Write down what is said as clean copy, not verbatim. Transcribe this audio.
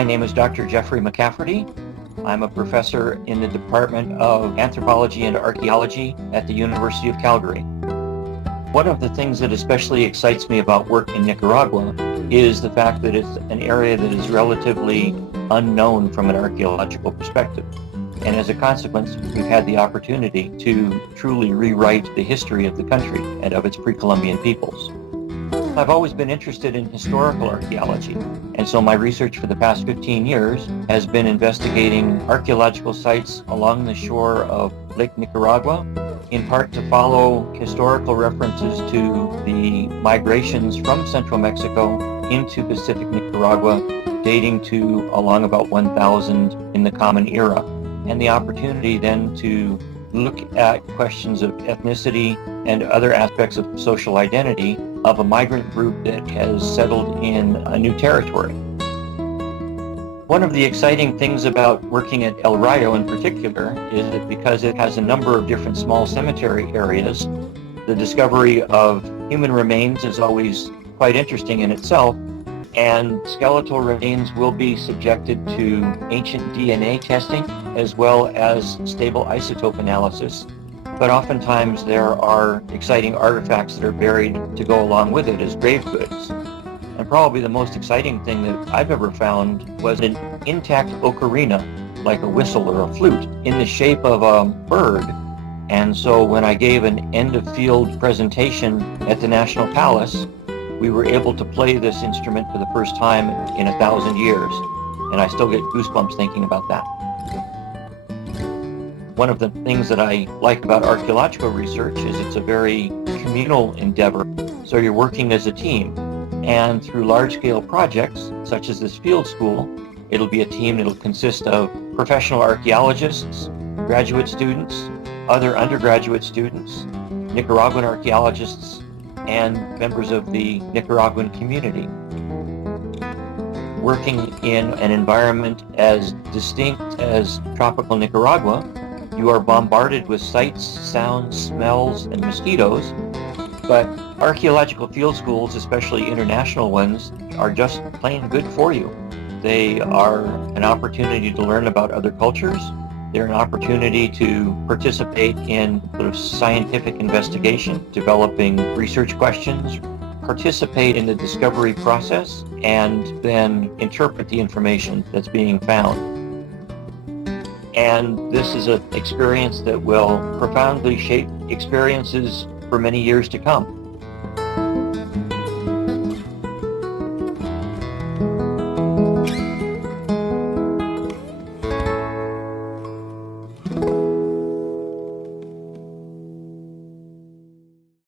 My name is Dr. Jeffrey McCafferty. I'm a professor in the Department of Anthropology and Archaeology at the University of Calgary. One of the things that especially excites me about work in Nicaragua is the fact that it's an area that is relatively unknown from an archaeological perspective. And as a consequence, we've had the opportunity to truly rewrite the history of the country and of its pre-Columbian peoples. I've always been interested in historical archaeology, and so my research for the past 15 years has been investigating archaeological sites along the shore of Lake Nicaragua, in part to follow historical references to the migrations from central Mexico into Pacific Nicaragua, dating to along about 1000 in the Common Era, and the opportunity then to look at questions of ethnicity and other aspects of social identity of a migrant group that has settled in a new territory. One of the exciting things about working at El Rayo in particular is that because it has a number of different small cemetery areas, the discovery of human remains is always quite interesting in itself, and skeletal remains will be subjected to ancient DNA testing as well as stable isotope analysis. But oftentimes there are exciting artifacts that are buried to go along with it as grave goods. And probably the most exciting thing that I've ever found was an intact ocarina, like a whistle or a flute, in the shape of a bird. And so when I gave an end-of-field presentation at the National Palace, we were able to play this instrument for the first time in 1,000 years. And I still get goosebumps thinking about that. One of the things that I like about archaeological research is it's a very communal endeavor. So you're working as a team. And through large-scale projects, such as this field school, it'll be a team that'll consist of professional archaeologists, graduate students, other undergraduate students, Nicaraguan archaeologists, and members of the Nicaraguan community. Working in an environment as distinct as tropical Nicaragua, you are bombarded with sights, sounds, smells, and mosquitoes, but archaeological field schools, especially international ones, are just plain good for you. They are an opportunity to learn about other cultures. They're an opportunity to participate in sort of scientific investigation, developing research questions, participate in the discovery process, and then interpret the information that's being found. And this is an experience that will profoundly shape experiences for many years to come.